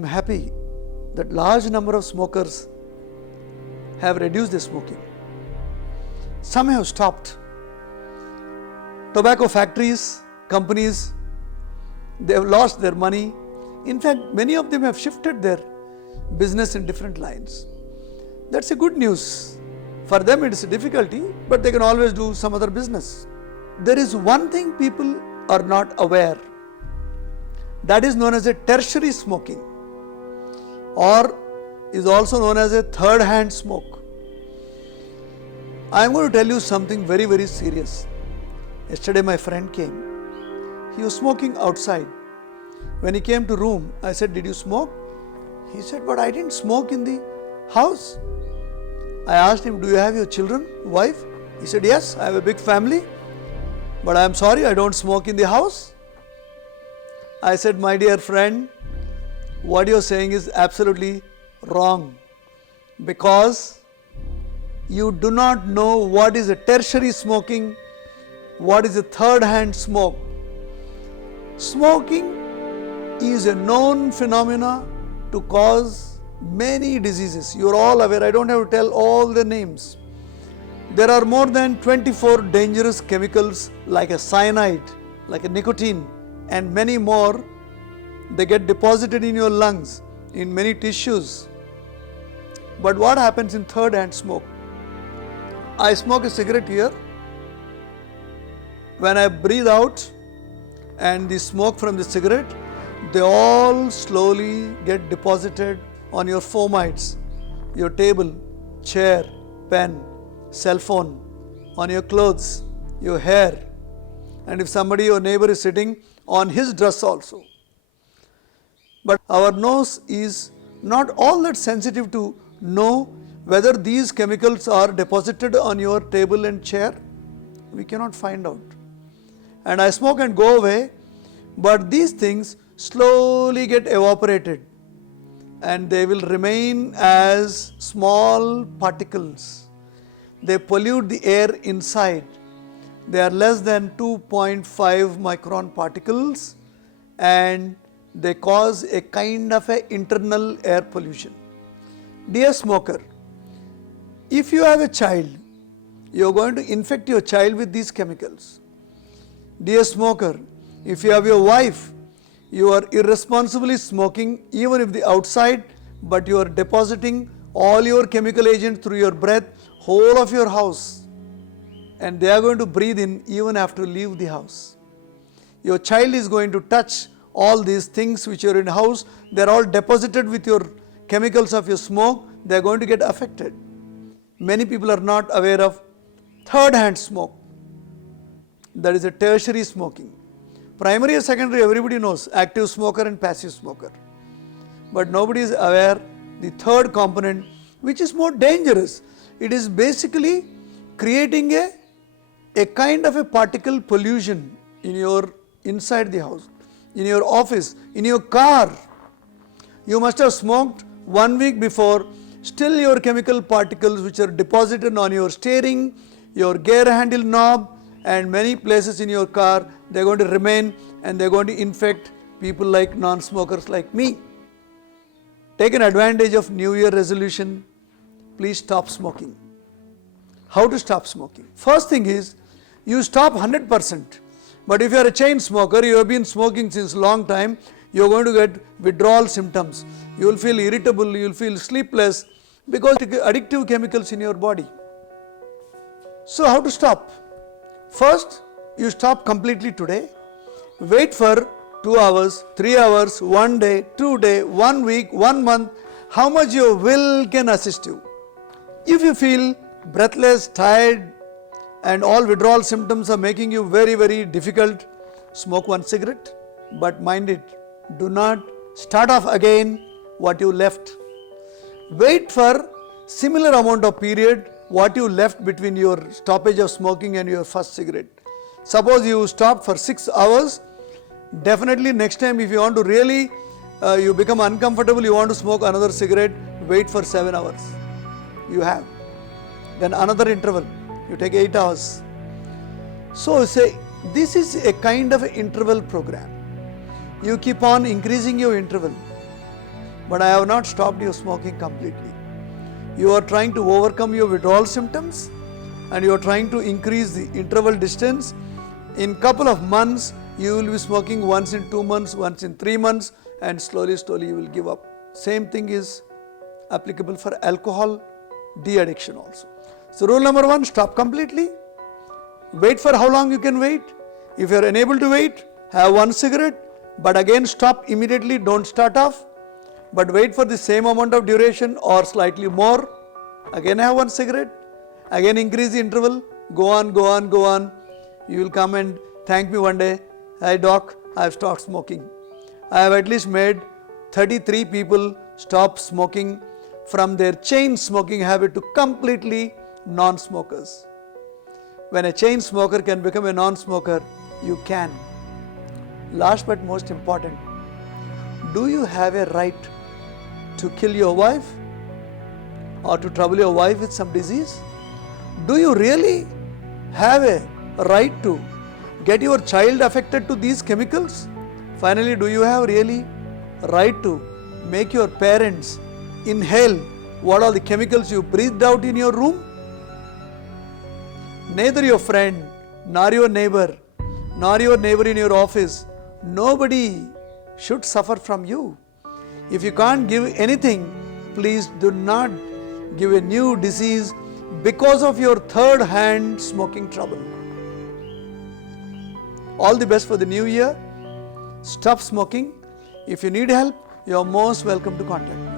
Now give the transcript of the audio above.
am happy that large number of smokers have reduced their smoking. Some have stopped. Tobacco factories, companies, they have lost their money. In fact, many of them have shifted their business in different lines. That's a good news. For them it is a difficulty, but they can always do some other business. There is one thing people are not aware. That is known as a tertiary smoking, or is also known as a third hand smoke. I am going to tell you something very, very serious. Yesterday my friend came. He was smoking outside. When he came to room, I said, "Did you smoke?" He said, "But I didn't smoke in the house." I asked him, "Do you have your children, wife?" He said, "Yes, I have a big family, but I am sorry, I don't smoke in the house." I said, "My dear friend, what you are saying is absolutely wrong, because you do not know what is a tertiary smoking, what is a third hand smoke. Smoking is a known phenomena to cause many diseases. You are all aware, I don't have to tell all the names. There are more than 24 dangerous chemicals like a cyanide, like a nicotine, and many more. They get deposited in your lungs, in many tissues. But what happens in third hand smoke? I smoke a cigarette here. When I breathe out and the smoke from the cigarette, they all slowly get deposited on your fomites, your table, chair, pen, cell phone, on your clothes, your hair, and if somebody, your neighbor is sitting, on his dress also. But our nose is not all that sensitive to know whether these chemicals are deposited on your table and chair. We cannot find out. And I smoke and go away, but these things slowly get evaporated and they will remain as small particles. They pollute the air inside. They are less than 2.5 micron particles and they cause a kind of a internal air pollution. Dear smoker, if you have a child, you are going to infect your child with these chemicals. Dear smoker, if you have your wife, you are irresponsibly smoking even if the outside, but you are depositing all your chemical agents through your breath, whole of your house, and they are going to breathe in even after you leave the house. Your child is going to touch all these things which are in the house, they are all deposited with your chemicals of your smoke, they are going to get affected. Many people are not aware of third hand smoke, that is a tertiary smoking. Primary or secondary, everybody knows, active smoker and passive smoker. But nobody is aware the third component, which is more dangerous. It is basically creating a kind of a particle pollution in your inside the house, in your office, in your car. You must have smoked 1 week before, still your chemical particles which are deposited on your steering, your gear handle knob, and many places in your car, they are going to remain and they are going to infect people like non-smokers like me. Take an advantage of New Year resolution. Please stop smoking. How to stop smoking? First thing is, you stop 100%. But if you are a chain smoker, you have been smoking since long time, you are going to get withdrawal symptoms. You will feel irritable, you will feel sleepless because addictive chemicals in your body. So how to stop? First, you stop completely today. Wait for 2 hours, 3 hours, 1 day, 2 days, 1 week, 1 month, how much your will can assist you. If you feel breathless, tired, and all withdrawal symptoms are making you very, very difficult, smoke 1 cigarette, but mind it, do not start off again what you left. Wait for similar amount of period what you left between your stoppage of smoking and your first cigarette. Suppose you stop for 6 hours, definitely next time if you want to really, you become uncomfortable, you want to smoke another cigarette, wait for 7 hours. You have. Then another interval, you take 8 hours. So say, this is a kind of an interval program. You keep on increasing your interval. but I have not stopped you smoking completely. You are trying to overcome your withdrawal symptoms and you are trying to increase the interval distance. In couple of months, you will be smoking once in 2 months, once in 3 months, and slowly you will give up. Same thing is applicable for alcohol de-addiction also. So rule number 1, stop completely. Wait for how long you can wait. If you are unable to wait, have 1 cigarette, but again stop immediately, don't start off, but wait for the same amount of duration or slightly more. Again have 1 cigarette, again increase the interval, go on. You will come and thank me one day, "Hi doc, I have stopped smoking." I have at least made 33 people stop smoking from their chain smoking habit to completely non-smokers. When a chain smoker can become a non-smoker, you can. Last but most important, do you have a right to kill your wife or to trouble your wife with some disease? Do you really have a right to get your child affected to these chemicals? Finally, do you have really right to make your parents inhale what are the chemicals you breathed out in your room? Neither your friend, nor your neighbor in your office, nobody should suffer from you. If you can't give anything, please do not give a new disease because of your third hand smoking trouble. All the best for the new year. Stop smoking. If you need help, you are most welcome to contact me.